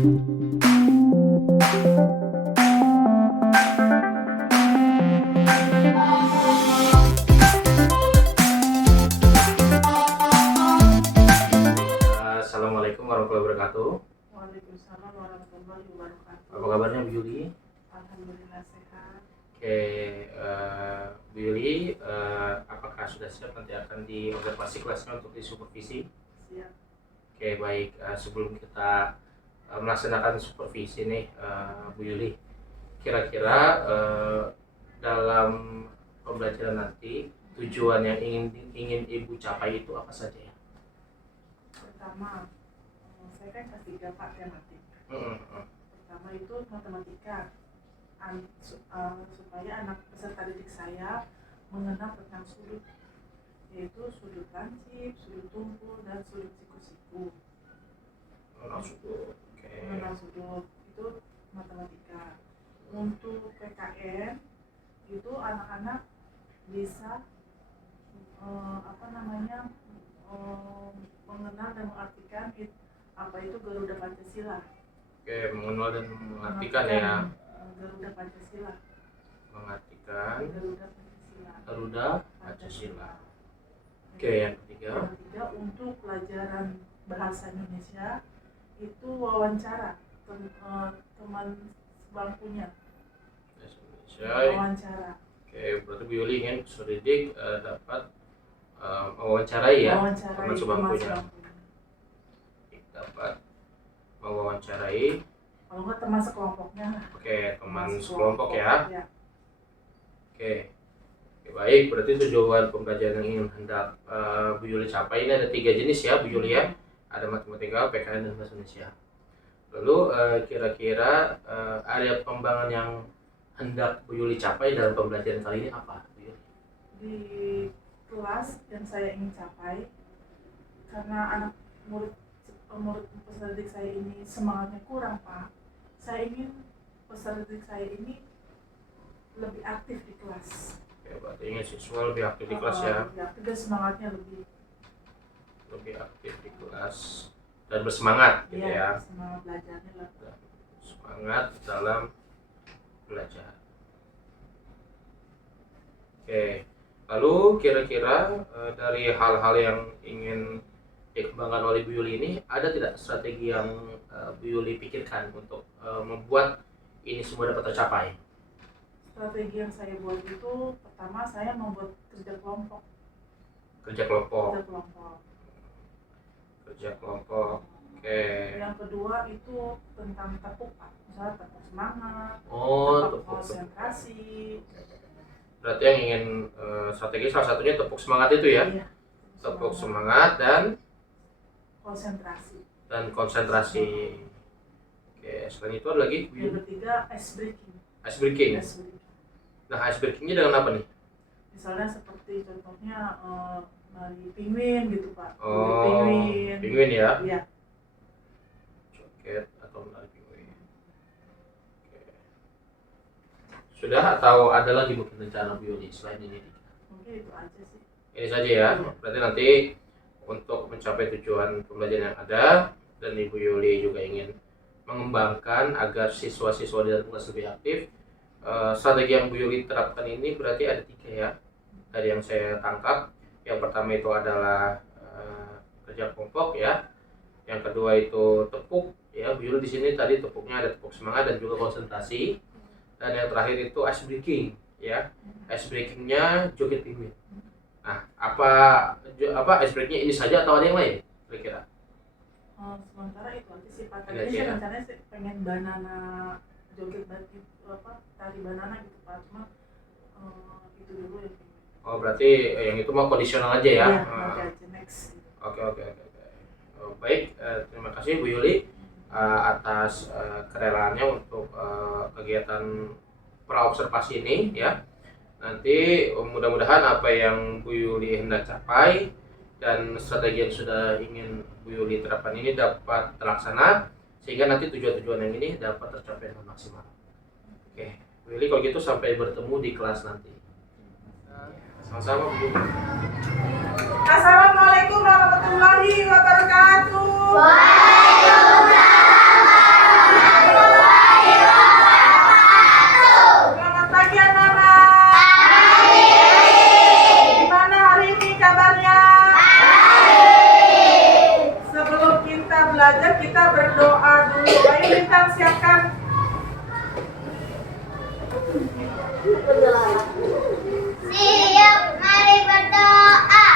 Assalamualaikum warahmatullahi wabarakatuh. Waalaikumsalam warahmatullahi wabarakatuh. Apa kabarnya Bu Yuli? Alhamdulillah sehat. Oke, Bu Yuli, apakah sudah siap nanti akan diobservasi kelasnya untuk disupervisi? Siap. Oke, baik. Sebelum kita melaksanakan supervisi nih, Bu Yuli, kira-kira dalam pembelajaran nanti tujuan yang ingin Ibu capai itu apa saja ya? Pertama, saya kan kelas 3 Pak tematik. Pertama itu matematika, supaya anak peserta didik saya mengenal tentang sudut, yaitu sudut lancip, sudut tumpul, dan sudut siku-siku. Mengenal sudut. Mengenal sudut itu matematika. Untuk PKN itu anak-anak bisa mengenal dan mengartikan apa itu Garuda Pancasila. Oke, mengenal dan mengartikan ya. Garuda Pancasila. Mengartikan Garuda Pancasila. Oke, yang ketiga. Yang ketiga untuk pelajaran bahasa Indonesia itu wawancara teman sebangkunya. Wawancara. Oke, berarti Bu Yuli ingin peserta didik dapat mewawancarai ya teman sebangkunya. Dapat mewawancarai. Kalau nggak teman sekelompoknya. Oke, teman sekelompok ya. Oke, baik. Berarti tujuan pembelajaran yang ingin hendak Bu Yuli capai ini ada 3 jenis ya Bu Yuli ya. Ada matematika, PKN, dan bahasa Indonesia. Lalu kira-kira area pengembangan yang hendak Bu Yuli capai dalam pembelajaran kali ini apa Bu Yuli? Di kelas yang saya ingin capai, karena anak murid peserta didik saya ini semangatnya kurang Pak, saya ingin peserta didik saya ini lebih aktif di kelas. Oke, berarti ingin siswa lebih aktif di kelas ya? Lebih aktif dan semangatnya lebih aktif di kelas dan bersemangat gitu ya? Semangat belajarnya lah. Semangat dalam belajar. Oke, lalu kira-kira dari hal-hal yang ingin dikembangkan oleh Bu Yuli ini, ada tidak strategi yang Bu Yuli pikirkan untuk membuat ini semua dapat tercapai? Strategi yang saya buat itu, pertama saya membuat kerja kelompok. Kerja kelompok. Oke. Yang kedua itu tentang tepuk Pak, misalnya tepuk semangat, tepuk konsentrasi. Berarti yang ingin strategi salah satunya tepuk semangat itu ya? Iya, tepuk semangat dan konsentrasi. Oke, selain itu ada lagi? Yang ketiga ice breaking. Nah, ice breakingnya dengan apa nih? Misalnya seperti contohnya nari penguin gitu Pak. Penguin ya? Iya. Joget atau menari penguin. Oke. Sudah atau ada lagi mungkin rencana Bu Yuli selain ini? Mungkin itu aja sih. Ini saja ya. Berarti nanti untuk mencapai tujuan pembelajaran yang ada, dan Ibu Yuli juga ingin mengembangkan agar siswa-siswa di dalam kelas lebih aktif. Strategi yang Bu Yuli terapkan ini berarti ada 3 ya, dari yang saya tangkap. Yang pertama itu adalah kerja kelompok ya. Yang kedua itu tepuk ya, Bu Yuli di sini tadi tepuknya ada tepuk semangat dan juga konsentrasi. Dan yang terakhir itu ice breaking ya. Ice breakingnya joget penguin. Nah, apa ice breakingnya ini saja atau ada yang lain kira-kira? Sementara itu aja sih Pak. Tadinya sih rencananya sih pengen banana joget tari banana gitu Pak. Cuma itu dulu ya. Berarti yang itu mau kondisional aja ya? Iya, nanti aja next. Oke. Baik, terima kasih Bu Yuli atas kerelaannya untuk kegiatan praobservasi ini ya. Nanti mudah-mudahan apa yang Bu Yuli hendak capai dan strategi yang sudah ingin Bu Yuli terapkan ini dapat terlaksana, sehingga nanti tujuan-tujuan yang ini dapat tercapai dengan maksimal. Oke, Bu Yuli, kalau gitu sampai bertemu di kelas nanti. Sama-sama Bu Yuli. Assalamualaikum warahmatullahi wabarakatuh. Waalaikumsalam. belajar kita berdoa dulu. Ayo Lintang siapkan. Siap, mari berdoa.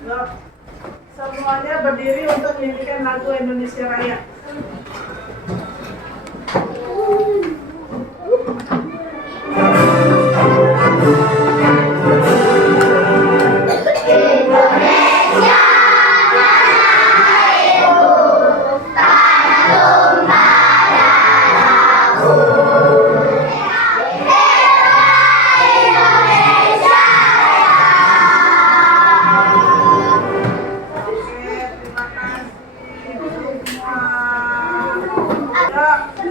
Yuk, semuanya berdiri untuk menyanyikan lagu Indonesia Raya.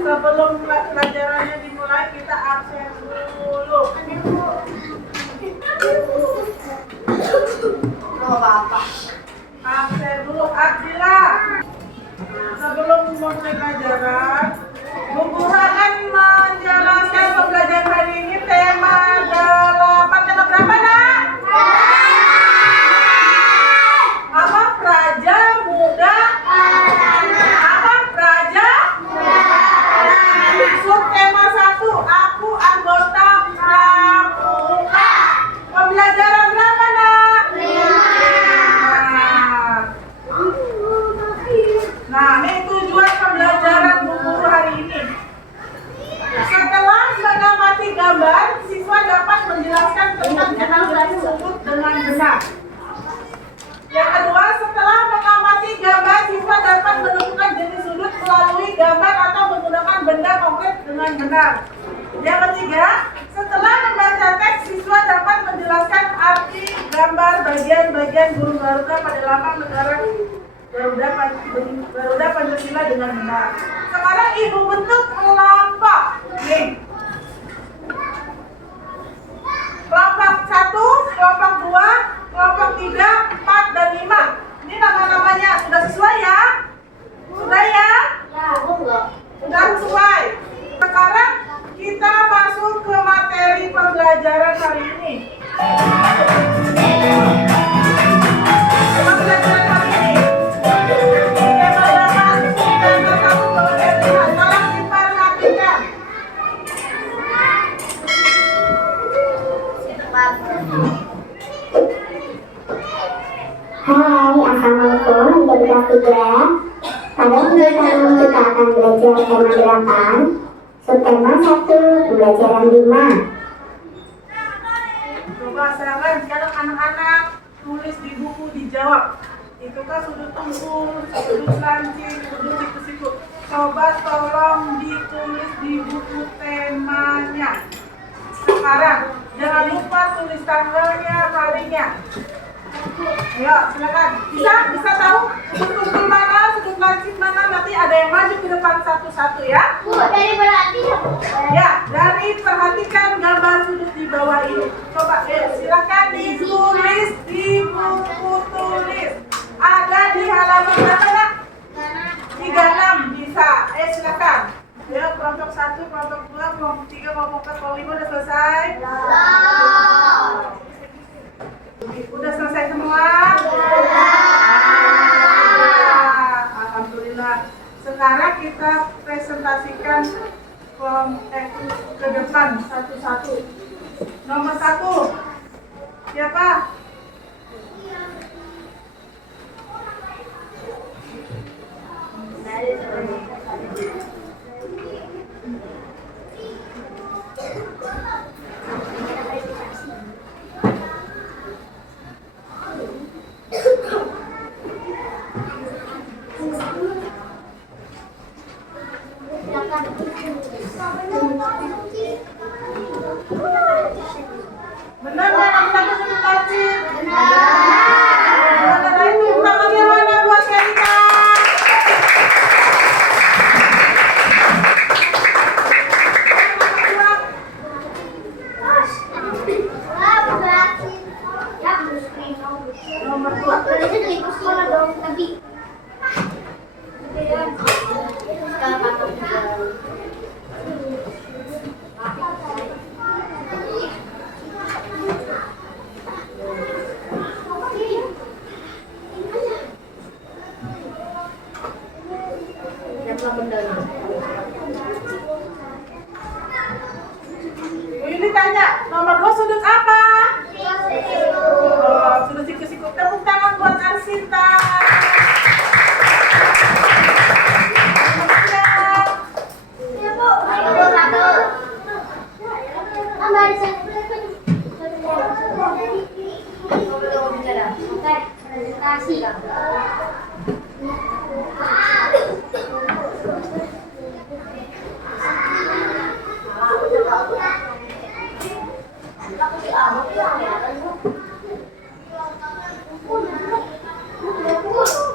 Sebelum pelajarannya dimulai, kita absen dulu. Absen dulu, Abdillah. Sebelum memulai pelajaran, Bu Guru akan menjelaskan pembelajaran hari ini tema 8. Tema berapa, Nak? Apa? Praja Muda. Apa? Praja. Subtema 1, aku anggota pramuka. Pembelajaran berapa, Nak? 5. Nah, ini tujuan pembelajaran Bu Guru hari ini. Setelah mengamati gambar, siswa dapat menjelaskan tentang jenis sudut dengan benar. Yang kedua, setelah mengamati gambar, siswa dapat menentukan jenis sudut melalui gambar atau menggunakan benda konkret dengan benar. Yang ketiga, setelah membaca teks, siswa dapat menjelaskan arti gambar bagian-bagian burung garuda pada lambang negara Garuda Pancasila dengan benar. Sekarang Ibu bentuk kelompok. Nih. Kelompok 1, kelompok 2, kelompok 3, 4, dan 5. Ini nama-namanya sudah sesuai ya? Sudah ya? Sudah sesuai. Sekarang kita masuk ke materi pembelajaran hari ini. Pembelajaran hari ini. Tema 8, tema 1, tolong diperhatikan. Hai, assalamualaikum dari kelas 3. Pada pembelajaran kita akan belajar tema 8, subtema 1, pembelajaran 5. Coba silakan sekarang anak-anak tulis di buku, dijawab. Itu kan sudut tungkul, sudut lancip, sudut siku-siku. Coba tolong ditulis di buku temanya. Sekarang jangan lupa tulis tanggalnya, harinya. Ayo, silakan. Bisa tahu sudut mana, sudut lancip mana? Nanti ada yang maju ke depan satu-satu ya. Bu, dari berarti Ya, dari perhatikan gambar sudut di bawah ini. Coba, silakan ditulis di buku tulis. Ada di halaman berapa, Nak? 36 bisa. Silakan. Ya, kelompok 1, kelompok 2, kelompok 3, kelompok 4, kelompok 5 udah selesai? Udah selesai semua? Alhamdulillah. Sekarang kita presentasikan ke depan satu-satu. Nomor 1 siapa? Benar nggak yang satu sudut lancip? Benar itu. Tangannya mana buat Erika? Nomor 2. Ini tanya, nomor 2 sudut apa? Oh, sudut siku-siku. Tepuk tangan buat Arsinta.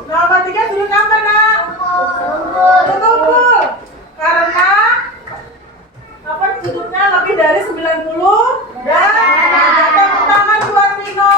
Nomor 3 sudut apa, Nak? Sudut tumpul. Karena apa sudutnya lebih dari 90 dan tepuk tangan buat Nino.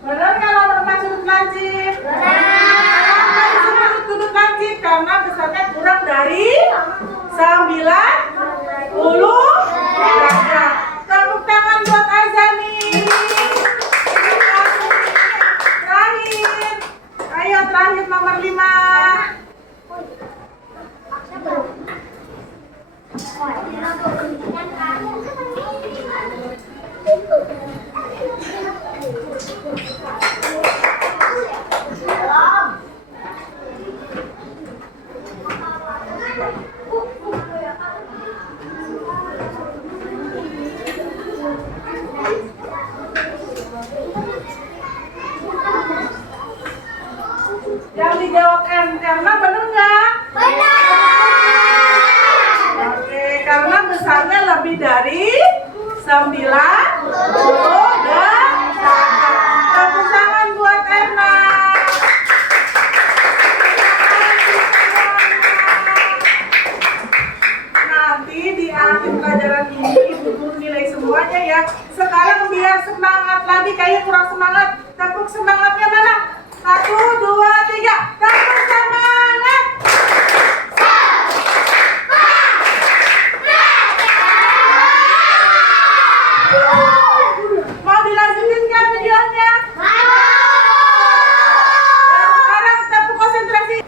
Benar nggak nomor 4 sudut lancip? Kenapa disebut sudut lancip? Karena besarnya kurang dari 90 derajat. Tepuk tangan buat Azani. Terakhir. Ayo terakhir nomor 5. Yang dijawab Erna bener nggak? Oke, karena besarnya lebih dari 90 derajat. Tepuk tangan buat Erna. Nanti di akhir pelajaran ini Ibu Guru nilai semuanya ya. Sekarang biar semangat lagi, kayak kurang semangat. Tepuk semangatnya mana? 1, 2, 3. Tepuk semangat.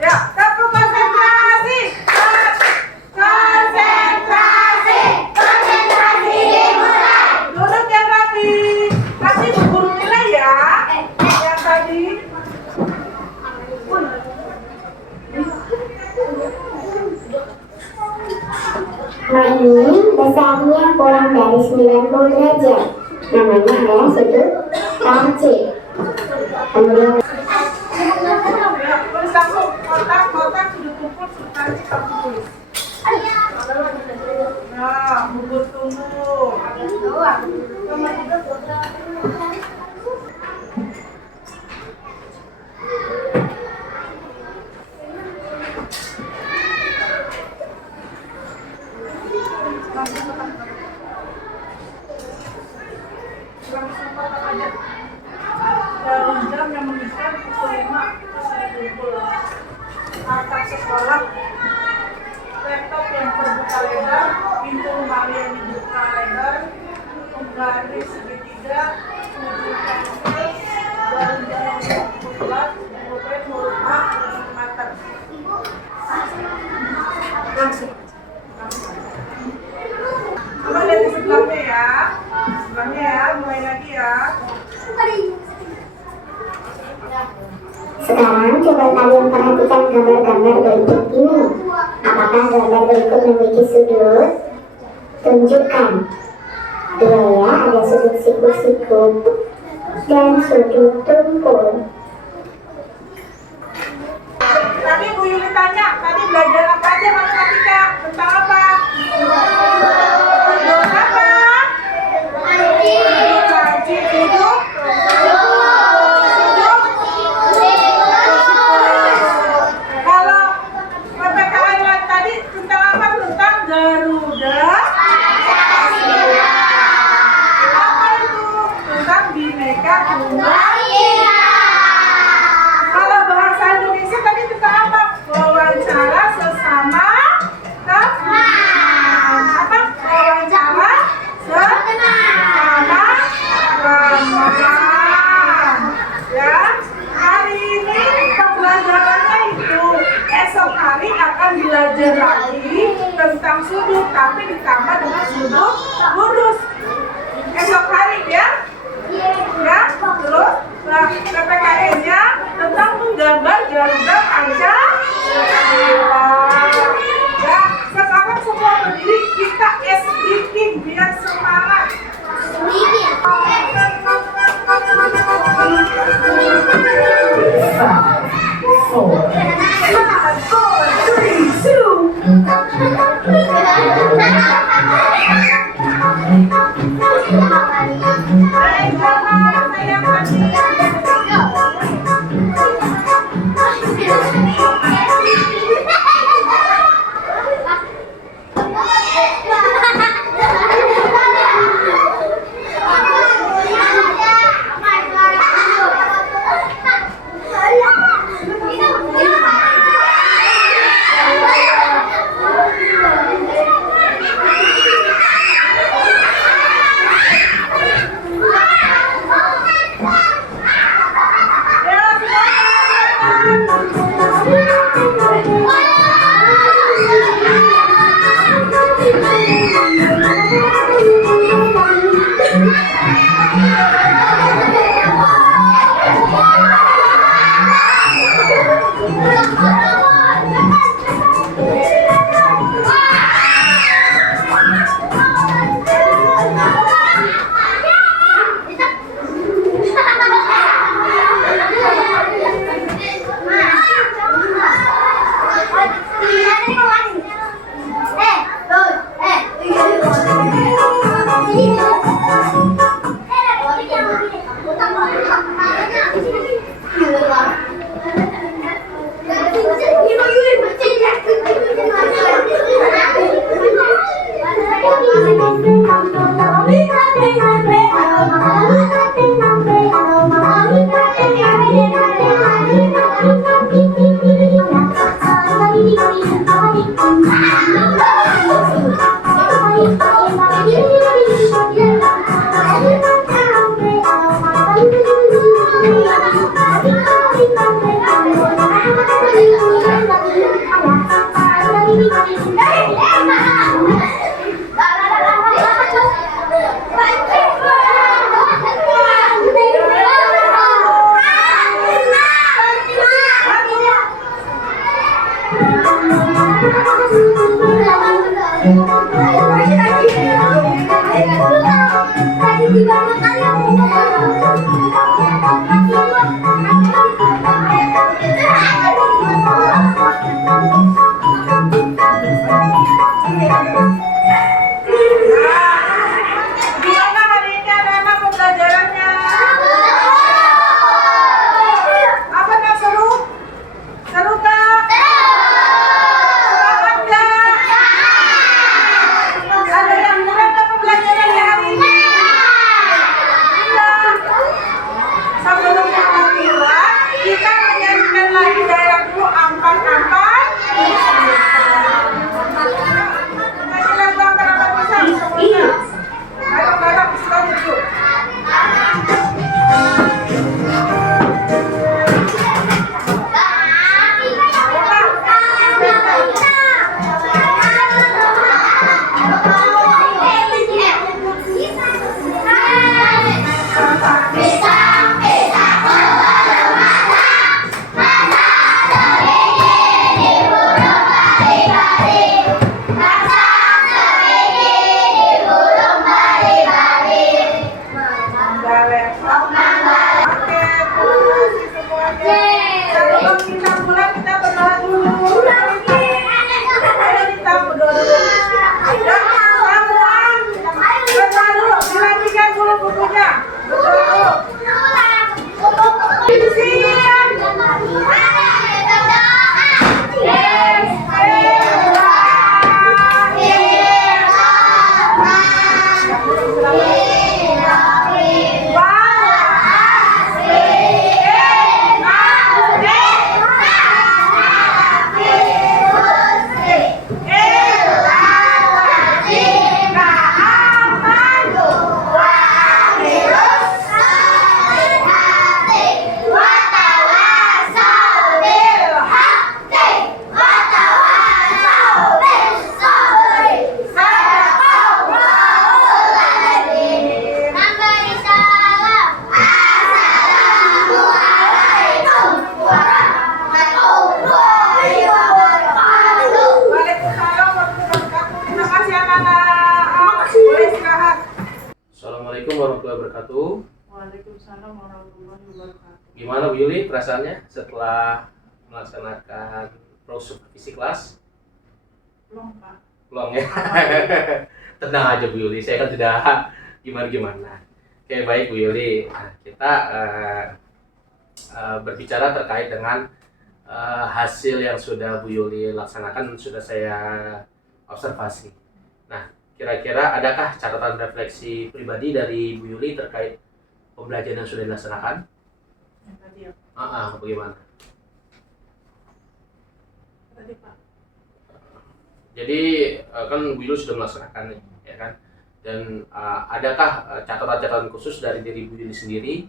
Ya, satu konsentrasi. Konsentrasi. Konsentrasi dimulai. Duduk yang rapi. Kasih guru nilai ya. Yang tadi. Nah ini besarnya kurang dari 90 derajat. Namanya adalah sudut KC. Kemudian Tulis langsung kotak sudut kumpul substansi kamu tulis. Nah, bubur tumbuh. Jarum jam yang menunjukkan pukul 5 sudah kumpul. Atap sekolah, laptop yang terbuka lebar, pintu lemari yang dibuka lebar, penggaris segitiga, sudut pensil, jarum jam yang bulat, pulpen, huruf A, huruf mata. Langsung. Coba lihat di sebelahnya ya. Sebelahnya ya, mulai lagi ya. sekarang coba kalian perhatikan gambar-gambar berikut ini. Apakah gambar berikut memiliki sudut? Tunjukkan. Iya ya, ada sudut siku-siku dan sudut tumpul. Tadi Bu Yuli tanya, tadi belajar apa aja matematika? Tentang apa? Sudut apa? Sudut lancip, sudut. Kalau PPKN tadi tentang apa? Tentang Garuda. Apa itu? Tentang Bhinneka Tunggal Ika. Kalau bahasa Indonesia tadi tentang apa? Wawancara sesama teman. Apa? Wawancara sesama teman. Ya. Hari ini pembelajarannya itu. Esok hari akan belajar lagi tentang sudut, tapi ditambah dengan sudut lurus. Esok hari ya. Ya, terus PPKN-nya tentang menggambar Garuda Pancasila. Ya, sekarang semua berdiri, kita speaking biar semangat. Thank you. Gimana hari ini anak-anak pembelajarannya? Apa yang seru? Seru kak? Semangat kak? Ada yang mulai ke pembelajarannya hari ini? Iya. Sebelum yang mulai, kita menyanyikan lagu daerah dulu, ampan-ampan. Nyanyi lagu ampan-ampan bisa? Iya. Bareng-bareng, semuanya dulu. Assalamualaikum warahmatullahi wabarakatuh. Waalaikumsalam warahmatullahi wabarakatuh. Gimana Bu Yuli perasaannya setelah melaksanakan supervisi kelas? Belum Pak. Belum ya? Tenang aja Bu Yuli, saya kan tidak gimana-gimana. Oke baik Bu Yuli, nah, kita berbicara terkait dengan hasil yang sudah Bu Yuli laksanakan, sudah saya observasi. Nah, kira-kira adakah catatan refleksi pribadi dari Bu Yuli terkait pembelajaran yang sudah dilaksanakan? Yang tadi ya. Bagaimana? Tadi Pak. Jadi kan Bu Yuli sudah melaksanakan nih, ya kan? Dan adakah catatan-catatan khusus dari diri Bu Yuli sendiri?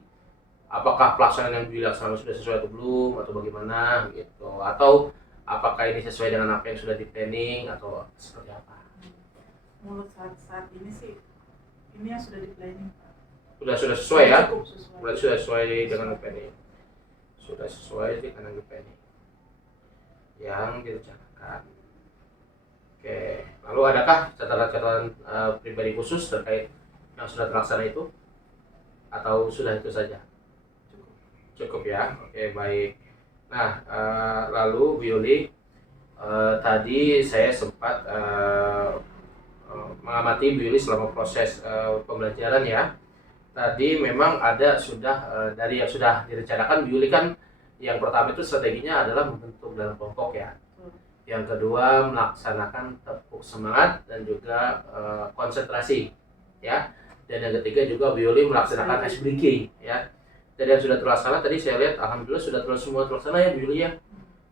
Apakah pelaksanaan yang Bu Yuli laksanakan sudah sesuai atau belum, atau bagaimana gitu? Atau apakah ini sesuai dengan apa yang sudah di planning atau seperti apa? Menurut saat ini sih, ini yang sudah di planning Pak. Sudah sesuai ya? Cukup sesuai. Berarti sudah sesuai dengan planning. Sudah sesuai dengan planning yang direncanakan. Oke, lalu adakah catatan-catatan pribadi khusus terkait yang sudah terlaksana itu? Atau sudah itu saja? Cukup ya, oke baik. Nah, lalu Bu Yuli, tadi saya sempat mengamati Bu Yuli selama proses pembelajaran ya. Tadi memang ada sudah dari yang sudah direncanakan Bu Yuli kan, yang pertama itu strateginya adalah membentuk dalam kelompok ya. Yang kedua melaksanakan tepuk semangat dan juga konsentrasi ya. Dan yang ketiga juga Bu Yuli melaksanakan ice breaking ya. Dan yang sudah terlaksana tadi saya lihat alhamdulillah sudah semua terlaksana ya Bu Yuli ya.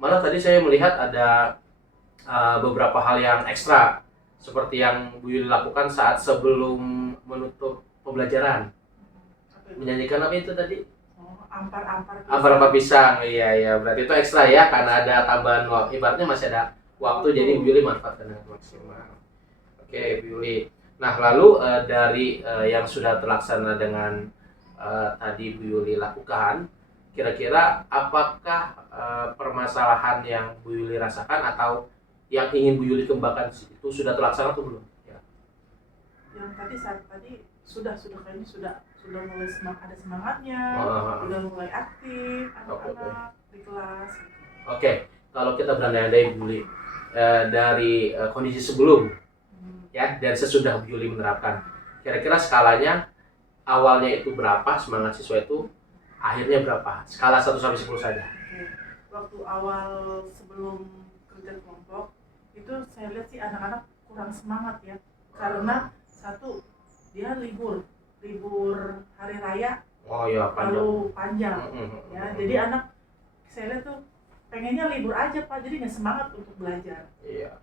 Malah tadi saya melihat ada beberapa hal yang ekstra seperti yang Bu Yuli lakukan saat sebelum menutup pembelajaran. Menyanyikan apa itu tadi? Ampar-ampar pisang. Iya berarti itu ekstra ya karena ada tambahan waktu, ibaratnya masih ada waktu jadi Bu Yuli manfaatkan dengan maksimal. Oke Bu Yuli. Nah lalu dari yang sudah terlaksana dengan tadi Bu Yuli lakukan, kira-kira apakah permasalahan yang Bu Yuli rasakan atau yang ingin Bu Yuli kembangkan itu sudah terlaksana atau belum? Ya. Yang tadi saat tadi sudah kayaknya sudah mulai ada semangatnya, sudah mulai aktif anak-anak di kelas. Oke, kalau kita berandai-andai Bu Yuli dari kondisi sebelum ya dan sesudah Bu Yuli menerapkan, kira-kira skalanya awalnya itu berapa semangat siswa itu, akhirnya berapa? Skala 1 sampai 10 saja. Oke. Waktu awal sebelum kerja kelompok itu saya lihat sih anak-anak kurang semangat ya, karena satu dia libur hari raya Oh ya, panjang. terlalu panjang ya, jadi anak saya lihat tuh pengennya libur aja Pak, jadi nggak semangat untuk belajar. Iya.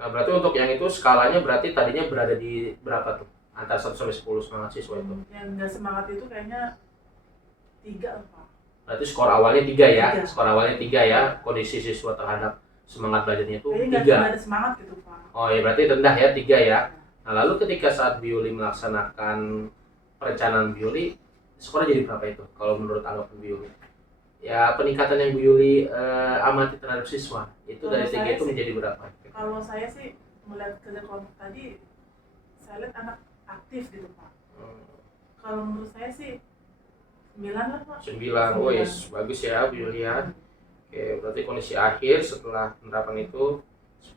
Nah, berarti untuk yang itu skalanya berarti tadinya berada di berapa tuh? Antara 1 sampai 10 semangat siswa itu. Yang nggak semangat itu kayaknya 3 Pak. Berarti skor awalnya 3 ya. 3. Skor awalnya 3 ya. Kondisi siswa terhadap semangat belajarnya itu Kayaknya 3. nggak ada semangat gitu Pak. Oh ya, berarti rendah ya, 3 ya. Nah, lalu ketika saat Bu Yuli melaksanakan perencanaan Bu Yuli, skornya jadi berapa itu? Kalau menurut anggapan Bu Yuli? Ya, peningkatan yang Bu Yuli amati terhadap siswa itu Kalau dari 3 saya itu sih- menjadi berapa? Kalau saya sih melihat kerja kelompok tadi, saya lihat anak aktif gitu Pak. Kalau menurut saya sih 9 lah Pak. 9, wis bagus ya Bu Yuli ya. Oke, berarti kondisi akhir setelah penerapan itu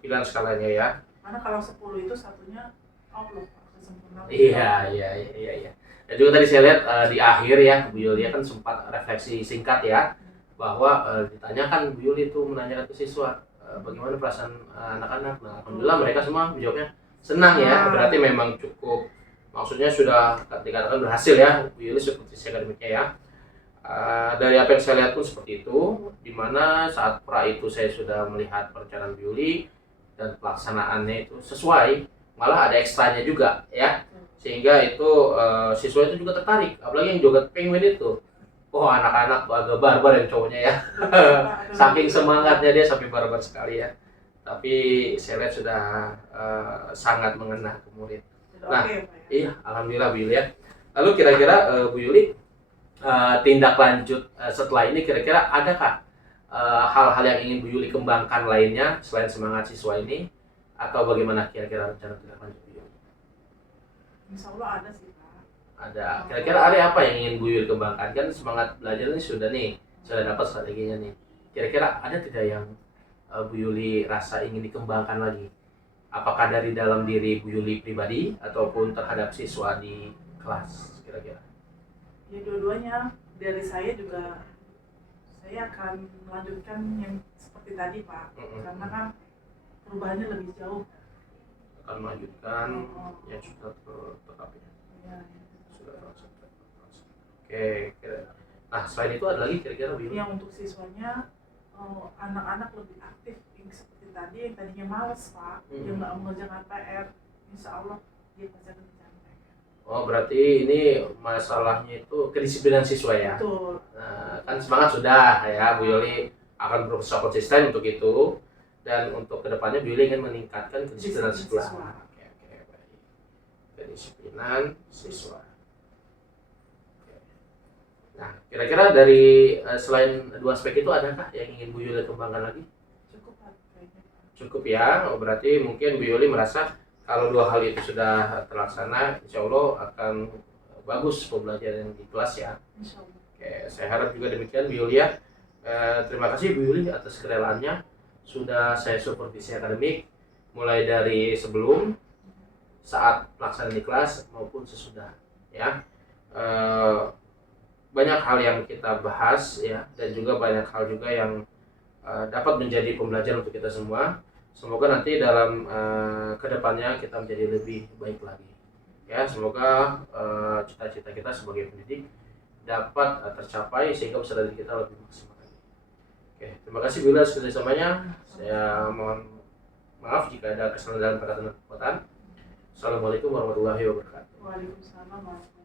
9 skalanya ya. Karena kalau 10 itu satunya out loh Pak, kesempurnaan. Iya. Dan juga tadi saya lihat di akhir ya Bu Yuli kan sempat refleksi singkat ya, bahwa ditanyakan Bu Yuli itu menanyakan ke siswa bagaimana perasaan anak-anak. Nah, alhamdulillah mereka semua menjawabnya senang ya. Berarti memang cukup, maksudnya sudah dikatakan berhasil ya Bu Yuli seperti akademiknya ya. Dari apa yang saya lihat pun seperti itu, dimana saat pra itu saya sudah melihat perencanaan Bu Yuli dan pelaksanaannya itu sesuai, malah ada ekstranya juga ya, sehingga itu siswa itu juga tertarik, apalagi yang joget penguin itu. Oh, anak-anak agak barbar yang cowoknya ya. Saking semangatnya dia sampai barbar sekali ya. Tapi saya lihat sudah sangat mengena ke murid. Nah, Oke, Pak, ya. iya, alhamdulillah Bu Yuli ya. Lalu kira-kira Bu Yuli tindak lanjut setelah ini kira-kira adakah hal-hal yang ingin Bu Yuli kembangkan lainnya selain semangat siswa ini, atau bagaimana kira-kira rencana tindak lanjut Bu Yuli? Insya Allah ada sih Pak. Ada kira-kira area apa yang ingin Bu Yuli kembangkan? Kan semangat belajar ini sudah dapat strateginya nih. Kira-kira ada tidak yang Bu Yuli rasa ingin dikembangkan lagi? Apakah dari dalam diri Bu Yuli pribadi ataupun terhadap siswa di kelas kira-kira? Ya dua-duanya, dari saya juga saya akan melanjutkan yang seperti tadi Pak, karena kan perubahannya lebih jauh. Akan melanjutkan yang sudah tetap ya. Ya. Sudah terasa. Oke. Nah, selain itu ada lagi kira-kira Bu Yuli? Yang untuk siswanya anak-anak lebih aktif, yang seperti tadi yang tadinya males Pak, yang nggak mengerjakan PR, insya Allah dia pasti akan mencapai. Oh, berarti ini masalahnya itu kedisiplinan siswa ya? Betul. Nah, kan semangat sudah ya, Bu Yuli akan berusaha konsisten untuk itu, dan untuk kedepannya Bu Yuli ingin meningkatkan kedisiplinan siswa. Oke, baik. Kedisiplinan siswa. Oke. Nah, kira-kira dari selain dua aspek itu adakah yang ingin Bu Yuli kembangkan lagi? Cukup Pak, kayaknya. Cukup ya. Oh, berarti mungkin Bu Yuli merasa kalau dua hal itu sudah terlaksana, insya Allah akan bagus pembelajaran di kelas ya. Insya Allah. Oke, saya harap juga demikian Bu Yuli ya. Terima kasih Bu Yuli atas kerelaannya sudah saya supervisi akademik mulai dari sebelum, saat pelaksanaan di kelas maupun sesudah ya. Banyak hal yang kita bahas ya, dan juga banyak hal juga yang dapat menjadi pembelajaran untuk kita semua. Semoga nanti dalam kedepannya kita menjadi lebih baik lagi ya. Semoga cita-cita kita sebagai pendidik dapat tercapai sehingga peserta didik kita lebih maksimal lagi. Oke, terima kasih Bu Yuli atas kerjasamanya. Saya mohon maaf jika ada kesalahan dalam perkataan dan perbuatan. Assalamualaikum warahmatullahi wabarakatuh. Waalaikumsalam warahmatullahi wabarakatuh.